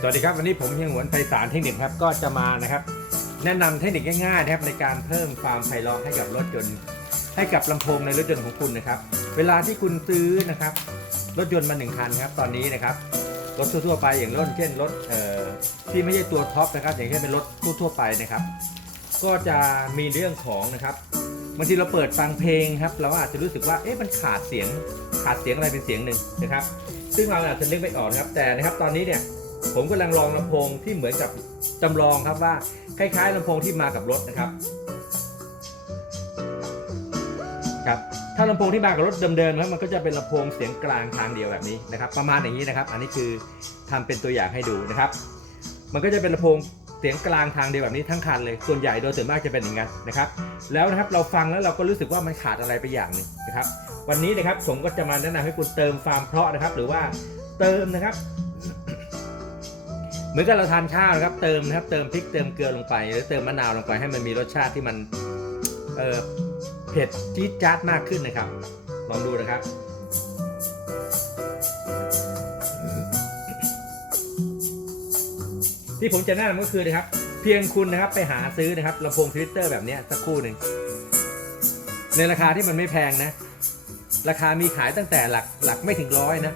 สวัสดีครับวันนี้ผมเฮียงหวนไพศาลเทคนิคครับก็จะมานะครับ แนะนำเทคนิคง่ายๆนะครับในการเพิ่มความไพเราะให้กับรถยนต์ ให้กับลำโพงในรถยนต์ของคุณนะครับ เวลาที่คุณซื้อนะครับ รถยนต์มาหนึ่งคันครับ ตอนนี้นะครับรถทั่วๆไปอย่างรถเช่นรถที่ไม่ใช่ตัวท็อปนะครับ อย่างเช่นเป็นรถทั่วๆไปนะครับ ก็จะมีเรื่องของนะครับบางทีเราเปิดฟังเพลงครับ เราอาจจะรู้สึกว่าเอ๊ะมันขาดเสียงขาดเสียงอะไรเป็นเสียงหนึ่งนะครับ ซึ่งเราอาจจะนึกไม่ออกนะครับ แต่นะครับตอนนี้เนี่ย ผมกำลังลองลำโพงที่เหมือนกับจำลองครับว่าคล้ายๆลำโพงที่มากับรถนะครับครับถ้าลำโพงที่มากับรถเดิมๆแล้วมันก็จะเป็นลำโพงเสียงกลางทางเดียวแบบนี้นะครับประมาณอย่างนี้นะครับ อันนี้คือทำเป็นตัวอย่างให้ดูนะครับ มันก็จะเป็นลำโพงเสียงกลางทางเดียวแบบนี้ทั้งคันเลย ส่วนใหญ่โดยส่วนมากจะเป็นอย่างนั้นนะครับ แล้วนะครับเราฟังแล้วเราก็รู้สึกว่ามันขาดอะไรไปอย่างหนึ่งนะครับ วันนี้นะครับผมก็จะมาแนะนำให้คุณเติมความเพราะนะครับ หรือว่าเติมนะครับ มือนกับเราทานข้าวนะครับ เติมนะครับเติมพริกเติมเกลือลงไป หรือเติมมะนาวลงไปให้มันมีรสชาติที่มันเออเผ็ดจี๊ดจ๊าดมากขึ้นนะครับ ลองดูนะครับที่ผมจะแนะนำก็คือนะครับ เพียงคุณนะครับไปหาซื้อนะครับลำโพงทวิตเตอร์แบบนี้สักคู่หนึ่งในราคาที่มันไม่แพงนะ ราคามีขายตั้งแต่หลักหลักไม่ถึงร้อยนะ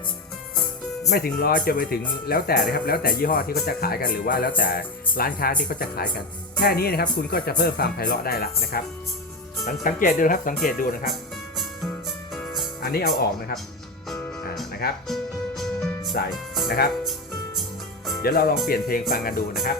ไม่ถึงร้อยจะไปถึงแล้วแต่นะครับแล้วแต่ยี่ห้อที่เขาจะขายกันหรือว่าแล้วแต่ร้านค้าที่เขาจะขายกัน แค่นี้นะครับคุณก็จะเพิ่มความไพเราะได้ละนะครับสังเกตดูครับสังเกตดูนะครับ อันนี้เอาออกนะครับอ่านะครับใส่นะครับ เดี๋ยวเราลองเปลี่ยนเพลงฟังกันดูนะครับ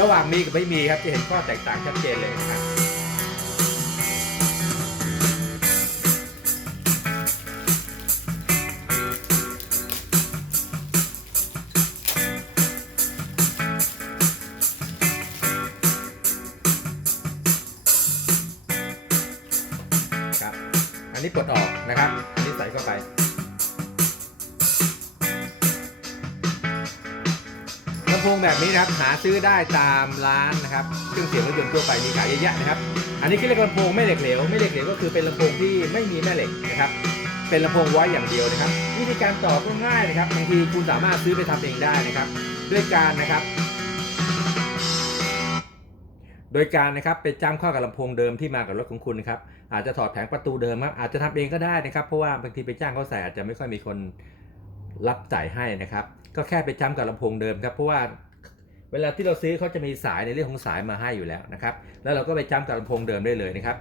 ระหว่างมีกับไม่มีครับจะเห็นข้อแตกต่างชัดเจนเลยนะครับครับอันนี้ปลดออกนะครับ อันนี้ใส่เข้าไปำโพงแบบนี้นะครับหาซื้อได้ตามร้านนะครับเครื่องเสียงรถยนต์ทั่วไปมีขายเยอะแยะนะครับ อันนี้คือเรียกลำโพงแม่เหล็กเหลวแม่เหล็กเหลวก็คือเป็นลำโพงที่ไม่มีแม่เหล็กนะครับ เป็นลำโพงไว้อย่างเดียวนะครับ วิธีการต่อก็ง่ายนะครับบางทีคุณสามารถซื้อไปทำเองได้นะครับ ด้วยการนะครับ โดยการนะครับไปจ้ำเข้ากับลำโพงเดิมที่มากับรถของคุณนะครับอาจจะถอดแผงประตูเดิมครับอาจจะทำเองก็ได้นะครับ เพราะว่าบางทีไปจ้างเขาใส่อาจจะไม่ค่อยมีคนรับจ่ายให้นะครับ ก็แค่ไปจ้ำกับลำโพงเดิมครับเพราะว่าเวลาที่เราซื้อเขาจะมีสายในเรื่องของสายมาให้อยู่แล้วนะครับ แล้วเราก็ไปจ้ำกับลำโพงเดิมได้เลยนะครับ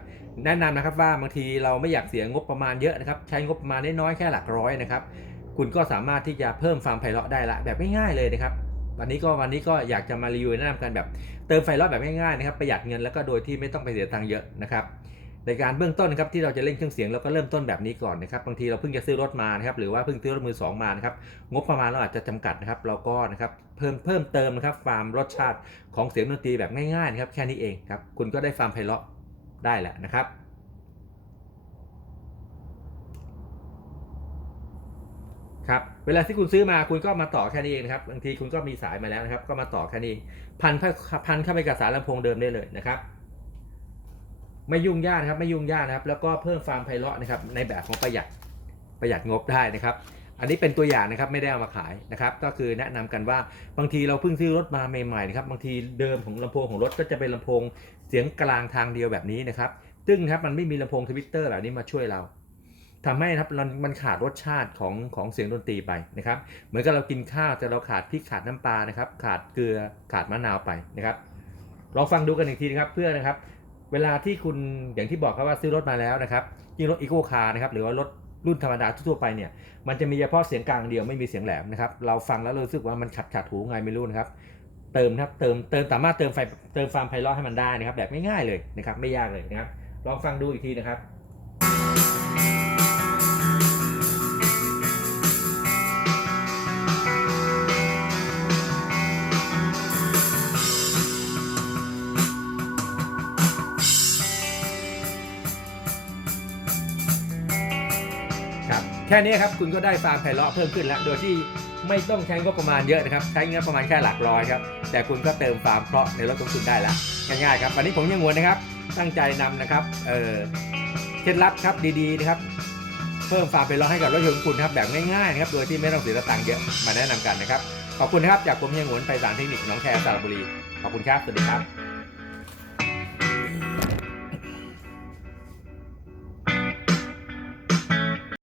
แนะนำนะครับว่าบางทีเราไม่อยากเสียงบประมาณเยอะนะครับ ใช้งบประมาณน้อยๆแค่หลักร้อยนะครับ คุณก็สามารถที่จะเพิ่มความไพเราะได้ละแบบง่ายๆเลยนะครับวันนี้ก็วันนี้ก็อยากจะมารีวิวแนะนำกันแบบเติมไฟเราะแบบง่ายๆนะครับประหยัดเงินแล้วก็โดยที่ไม่ต้องไปเสียตังค์เยอะนะครับ ในการเบื้องต้นนะครับที่เราจะเล่นเครื่องเสียงเราก็เริ่มต้นแบบนี้ก่อนนะครับบางทีเราเพิ่งจะซื้อรถมานะครับหรือว่าเพิ่งซื้อรถมือสองมานะครับงบประมาณเราอาจจะจำกัดนะครับเราก็นะครับเพิ่มเพิ่มเติมนะครับความรสชาติของเสียงดนตรีแบบง่ายๆนะครับแค่นี้เองครับคุณก็ได้ความไพเราะได้แหละนะครับครับเวลาที่คุณซื้อมาคุณก็มาต่อแค่นี้เองนะครับบางทีคุณก็มีสายมาแล้วนะครับ ก็มาต่อแค่นี้พันเข้าพันเข้าไปกับสายลำโพงเดิมได้เลยนะครับ ไม่ยุ่งยากนะครับไม่ยุ่งยากนะครับ แล้วก็เพิ่มความไพเราะนะครับในแบบของประหยัดประหยัดงบได้นะครับ อันนี้เป็นตัวอย่างนะครับไม่ได้เอามาขายนะครับ ก็คือแนะนำกันว่าบางทีเราเพิ่งซื้อรถมาใหม่ๆนะครับบางทีเดิมของลำโพงของรถก็จะเป็นลำโพงเสียงกลางทางเดียวแบบนี้นะครับซึ่งครับมันไม่มีลำโพงทวิตเตอร์แบบนี้มาช่วยเราทำให้นะครับมันขาดรสชาติของของเสียงดนตรีไปนะครับ เหมือนกับเรากินข้าวแต่เราขาดพริกขาดน้ำปลานะครับ ขาดเกลือขาดมะนาวไปนะครับลองฟังดูกันอีกทีนะครับเพื่อนะครับ เวลาที่คุณอย่างที่บอกครับว่าซื้อรถมาแล้วนะครับยิ่งรถอีโคคาร์นะครับหรือว่ารถรุ่นธรรมดาทั่วไปเนี่ยมันจะมีเฉพาะเสียงกลางเดียวไม่มีเสียงแหลมนะครับเราฟังแล้วเรารู้สึกว่ามันขัดขัดหูไงไม่รู้นะครับเติมครับเติมเติมสามารถเติมไฟเติมฟาร์มไพเราะให้มันได้นะครับแบบง่ายๆเลยนะครับไม่ยากเลยนะครับลองฟังดูอีกทีนะครับ ค่นี้ครับคุณก็ได้ฟาร์มไพเราะเพิ่มขึ้นแล้วโดยที่ไม่ต้องใช้งบประมาณเยอะนะครับ ใช้งบประมาณแค่หลักร้อยครับ แต่คุณก็เติมฟาร์มเพราะในรถของคุณได้แล้วง่ายๆครับวันนี้ผมยังงวนนะครับ ตั้งใจนำนะครับเออเคล็ดลับครับดีๆนะครับเพิ่มฟาร์มไพเราะให้กับรถยนต์ของคุณครับแบบง่ายๆนะครับโดยที่ไม่ต้องเสียตังค์เยอะมาแนะนำกันนะครับขอบคุณนะครับจากผมยังงวนไปสารเทคนิคน้องแคร์สระบุรีขอบคุณครับสวัสดีครับ